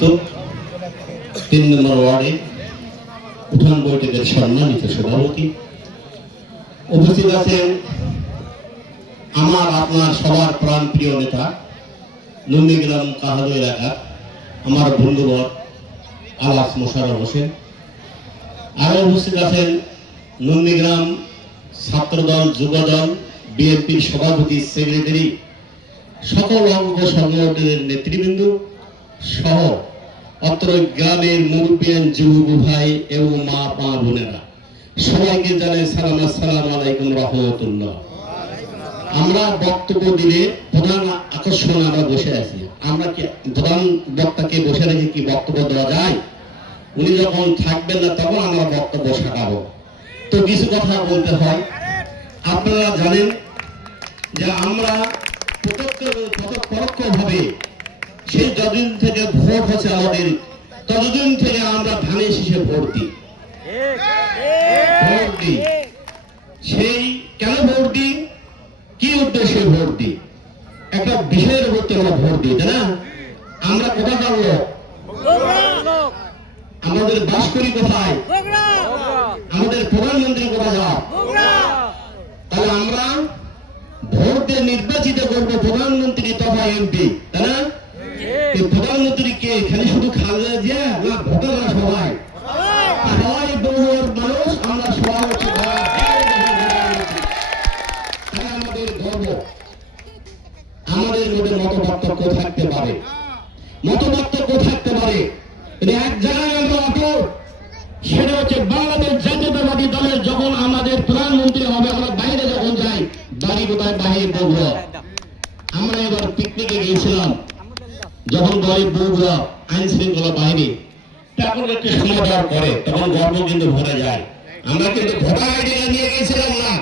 নির্বাচিত তিন নম্বর ওয়ার্ডে উঠান বৈঠকের সম্মানিত সভাপতি। উপস্থিত আছেন আমার, আপনার সবার প্রাণ প্রিয় নেতা, নন্দীগ্রাম কাহাদু এলাকার আমার বন্ধুবর আলাস মোশারফ হোসেন। আরও উপস্থিত আছেন নন্দীগ্রাম ছাত্রদল, যুবদল, বিএনপির সভাপতি সেক্রেটারি সকল অঙ্গ সংগঠনের নেতৃবৃন্দ সহ অত্র গ্রামের মুরব্বিয়ান যুবক ভাই এবং মা মা বোনেরা সবাইকে জানাই সালাম, আসসালাম আলাইকুম রহমতুল্লাহ। আমরা বক্তব্য দিলে প্রধান আকর্ষণ আমরা বসে আছি। আমরা কি, প্রধান বক্তাকে বসে রেখে কি বক্তব্য দেওয়া যায়? উনি যখন থাকবেন না তখন আমরা বক্তব্য সাকাবো তো কিছু কথা বলতে হয়। আপনারা জানেন যে আমরা প্রত্যক্ষ এবং সেই যতদিন থেকে ভোট হচ্ছে আমাদের ততদিন থেকে আমরা ধানের শীষে ভোট দিই। ভোট দিই। সেই কেন ভোট দিই? কি উদ্দেশ্যে ভোট দিই? একটা বিষয়ের উপর আমরা ভোট দিই তাই না? আমরা কোথায় যাব আমাদের বাস করি কোথায়? আমাদের প্রধানমন্ত্রী কোথায় যাও? তাহলে আমরা ভোট দিয়ে নির্বাচিত করব প্রধানমন্ত্রী তথা এমপি তাই না? এই প্রধানমন্ত্রী কে এখানে শুধু খালেদা জিয়া না ভোটাররা সবাই। সবাই বড় মানুষ, আমরা সবাই হচ্ছে আমাদের গর্ব। আমাদের মধ্যে মত পার্থক্য থাকতে পারে। মত পার্থক্য থাকতে পারে। এক জায়গায় আমরা অটল, সেটা হচ্ছে বাংলাদেশ জাতীয়তাবাদী দলের যখন আমাদের প্রধানমন্ত্রী হবে, আমরা বাইরে যখন যাই, বাড়ি কোথায় বাইরে বগুড়া আমরা এবার পিকনিকে গিয়েছিলাম। যখন বই বউরা আইন শৃঙ্খলা বাহিনী তখন একটু সমাধান করে তখন গর্ব কিন্তু ভরে যায়। আমরা কিন্তু গেছিলাম না।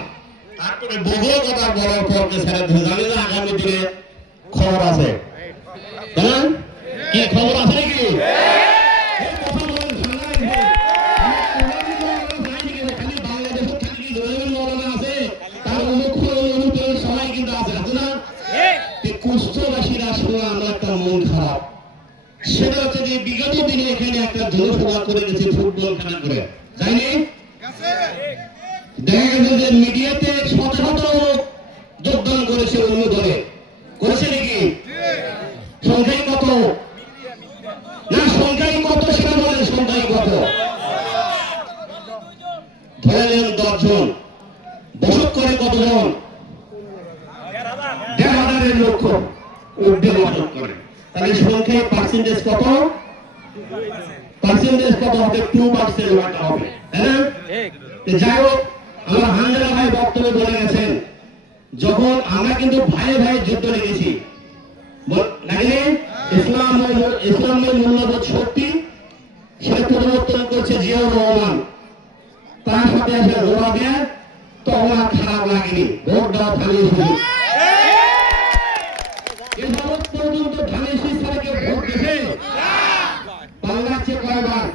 জানি না আগামী দিনে খবর আছে। তাই কি খবর আছে নাকি? এখানে একটা জনসভা করে গেছে ফুটবল খেলা করে। যায়নি দেখা গেছে যে মিডিয়াতে শত শত যোগদান করেছে অন্য দলে। করেছে নাকি? সংখ্যায় কত? না, সংখ্যায় কত সেটা বলেন, সংখ্যায় কত? ধরে নেন দশজন। বসত করে কতজন? দেড় হাজারের ঊর্ধ্বে বসত করে। তাহলে সংখ্যায় পার্সেন্টেজ কত? পার্সেন্টেজ কত হবে টু পার্সেন্ট হবে তাই যাই হোক আমার হাঙ্গারা ভাই বক্তব্য বলে গেছেন যখন আমরা কিন্তু ভাই ভাই যুদ্ধ লেগেছি বল- ইসলাম ইসলামের মূল্যবোধ শক্তি সেটা পরিবর্তন করছে জিয়াউর রহমান। তার সাথে আছে রোড়া দেয়া তখন খারাপ লাগেনি ভোট দেওয়া থামিয়ে শুধু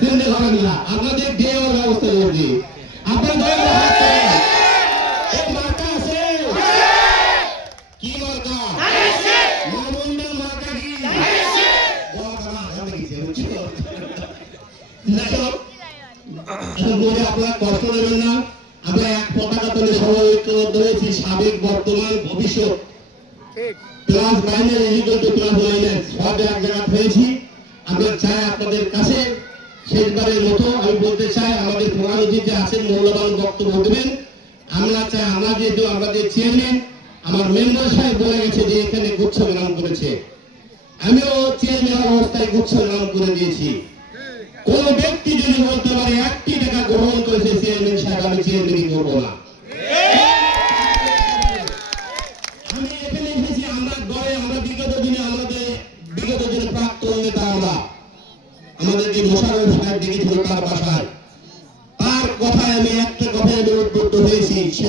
চিন্তা করেন না আপনাদের দেওয়ার ব্যবস্থা আপনারা কষ্ট নেবেন না। আমরা এক পতাকা তুলে সবাই ঐক্যবদ্ধ হয়েছি। সাবেক বর্তমান ভবিষ্যৎ। Plus minus equal to plus minus সব এক জায়গা হয়েছি আমরা চাই আপনাদের কাছে। শেষবারের মতো আমি বলতে চাই, আমাদের প্রধান অতিথি আছেন মূল্যবান বক্তব্য দেবেন। আমরা চাই আমাদের যেহেতু আমাদের চেয়ারম্যান আমার মেম্বার সাহেব বলে গেছে যে এখানে গুচ্ছ নাম করেছে। আমিও চেয়ারম্যান অবস্থায় গুচ্ছ নাম করে দিয়েছি। কোন ব্যক্তি যদি বলতে পারে, একটি টাকা গ্রহণ করেছে চেয়ারম্যান সাহেব, আমি চেয়ারম্যানই করব না।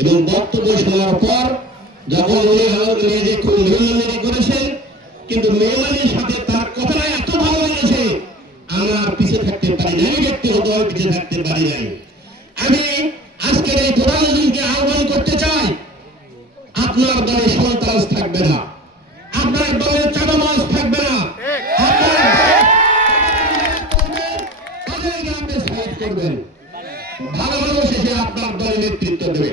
এবং বক্তব্য শোনার পর যখন উনি আমাকে খুব মেহমানি করেছেন, কিন্তু মেহমানির সাথে তার কথাটা এত ভালো লেগেছে, আমরা পিছিয়ে থাকতে পারি নাই ব্যক্তিগত পিছিয়ে থাকতে পারি নাই। আমি আজকের এই প্রধানমন্ত্রীকে আহ্বান করতে চাই, আপনার দলে সন্ত্রাস থাকবে না, আপনার দলের চাঁদামাজ থাকবে না, আপনার দলে তাদেরকে আপনি সাহায্য করবেন। ভালো মানুষ এসে আপনার দলে নেতৃত্ব দেবে।